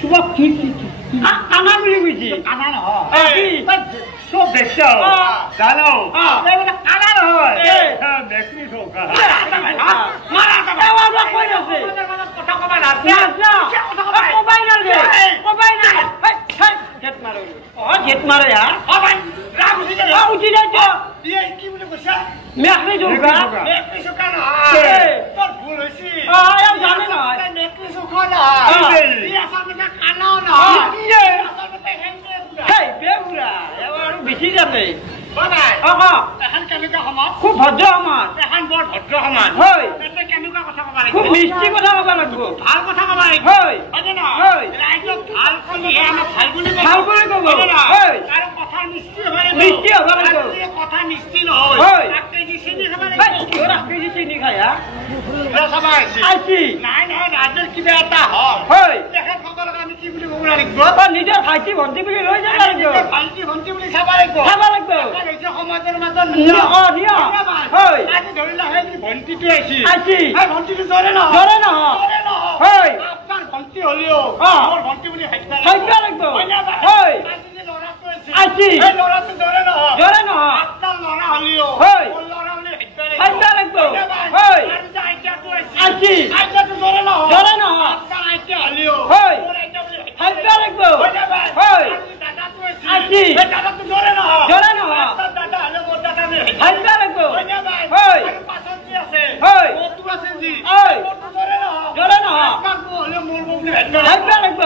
তোমাক কি কানা বুলি কৈছে কানা নহয় চব দেখছ জানো কানা নহয় মেকৰি চৌকা কথা কবা জেট মাৰে উঠি যায় কি বুলি কৈছা মেকৰি চৌকা তোৰ ভুল হৈছে জানে নহয় মেকৰি চৌকা নহয় কানাও নহয় বেছি যাবে খুব ভদ্ৰ সমাজ এখন বৰ ভদ্ৰ সমাজ হয় কেনেকুৱা কথা কব লাগিব খুব মিষ্টি কথা কব লাগিব ভাল কথা কব লাগিব ৰাইজক ভাল কলিহে আমাক ভাল বুলি কব আৰু কথা মিষ্টি হ'ব লাগিব কথা মিষ্টি নহয় 1 কেজি চেনি খাব লাগিব 1 কেজি চেনি খায় নাই নহয় ৰাইজৰ কিবা এটা হয় তেখেতসকলক আমি কি বুলি ক'ব লাগিব নিজৰ ভাইটি ভণ্টি বুলি লৈ যাব লাগিব ভাইটি ভণ্টি বুলি চাব লাগিব সমাজৰ মাজত ধৰিলা ভণ্টিটো আহিছে ভণ্টিটো জৰে নহয় আপোনাৰ ভণ্টি হলেও মোৰ ভণ্টি বুলি ভাবিব লাগিব ল'ৰাটো জৰে নহয় আপোনাৰ ল'ৰা হলেও ল'ৰা বুলি ভাবিব লাগিব আইতাটো জৰে নহয় আপোনাৰ আইতা হলেও মোৰ আইতা বুলি ভাবিব লাগিব দাদাটো জৰে নহয় দাদা হলে মোৰ দাদা বুলি ভাবিব লাগিব পাছত কি আছে কটো আছে যি কটো জৰে নহয় আপোনাৰ বউ হলে মোৰ বউ বুলি ভাবিব লাগিব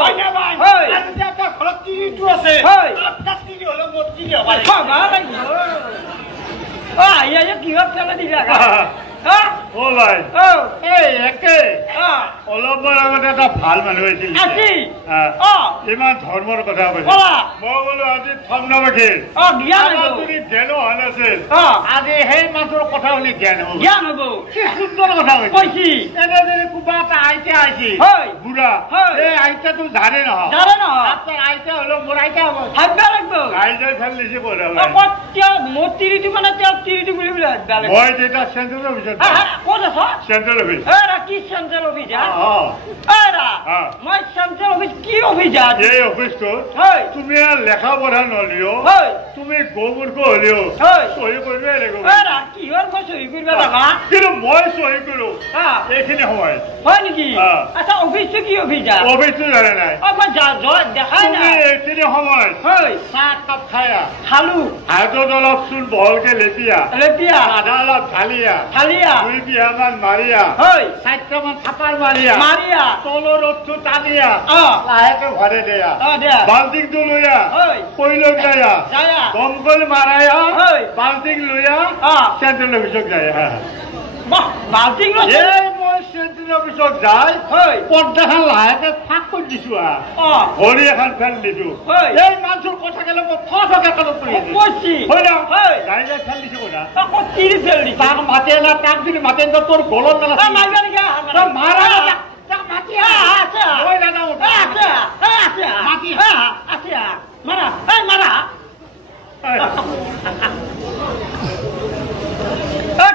আৰু যে এটা ঘৰত তিৰিটো আছে আপোনাৰ তিৰি হলে মোৰ তিৰি হ'ব লাগিব কিহত খেলা দিলা অলপমান আগতে এটা ভাল মানুহ আছিল ইমান ধৰ্মৰ কথা কৈছে মই বোলো আজি থম নবাখিৰ জ্ঞানো হোৱা নাছিল আজি সেই মানুহৰ কথা শুনি জ্ঞান হব কি সুন্দৰ কথা কৈছে এনে যদি কোনোবা এটা আইতা আহিছে বুঢ়া এই আইতাটো জানে নহয় আপোনাৰ আইতা হলেও মোৰ আইতা হ'ব ৰাইজৰ খেল দিছে মোৰ তিৰিটো মানে তেওঁ তিৰিটো বুলি মই যেতিয়া চেণ্ট্ৰেল অফিচত ক'ত আছ চেণ্ট্ৰেল অফিচ কি চেণ্ট্ৰেল অফিচ মই চেণ্ট্ৰেল অফিচ কি অফিচ এই অফিচটো তুমি লেখা পঢ়া নলিও তুমি গোমূৰ্খ হলেও চহী কৰিবই লাগিব কিহৰ মই চহী কৰিব লাগা কিন্তু মই চহী কৰো এইখিনি সময় হয় নেকি আচ্ছা অফিচটো কি অফিচ অফিচটো জানে নাই দেখাই নাই এইখিনি সময় চাহ কাপ খালো হাতত অলপ চুল বহলকে লেপিয়া আধা অলপ ঢালিয়া দুই বিহামান মাৰিয়া 4টামান থাপাৰ মাৰিয়া তলৰ ৰ'দটো টানিয়া লাহেকে ঘৰে দিয়া বাল্টিংটো লৈয়া কৈলক যায়া দমকল মাৰায়া বাল্টিং লৈয়া চেণ্ট্ৰেল অফিচত যায় বাল্টিং মই চেণ্ট্ৰেল অফিচত যাই পৰ্দাখন লাহেকে ফাঁক কৰি দিছো ভৰি এখন ফেল দিছো এই মানুহৰ কথা কেলে মই ফকে কালত পৰি হয় না গাড়ী ফেল দিছো তাক মাতে না তাক যদি মাতে তোৰ গলত মাৰা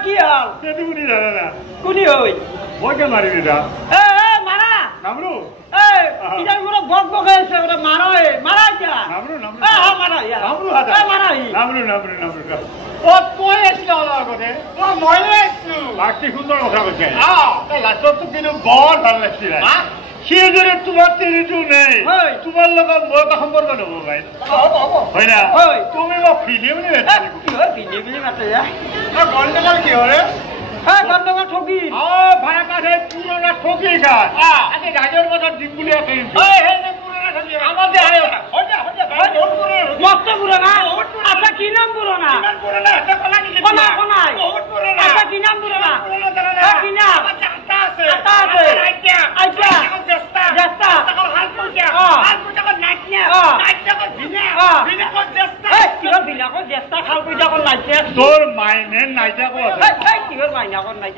কি হল কোনি কোনি হই মই কে মারি দিদা মারা নামরু ইটা পুরো বক বক হয়েছে ওটা মারা মারা যা নামরু মারা নামরু নামরু ও তুই এসে আগতে ও মই এসে বাকি সুন্দর কথা কইছে লাস্টত তো কিন্তু বড় ভালো লাগছিল সে যদি তোমার তিরিটো নেই তোমার লগত মই এটা সম্পর্ক নব ভাই হয় না তুমি মোক ফিলি বুলি ফিলি বুলি মাতে গন্ডগোল কি হরে গন্ডগোল ঠকি ভাড়া কাছে পুরোটা ঠকি খায় আজকে রাজের কথা দিন বলে আমাদের মস্ত পুরোনা আচ্ছা কি নাম পুরোনা আচ্ছা কি নাম পুরোনা কি নাম তোর মাইনে নাইজা কিহর মাইনা নাই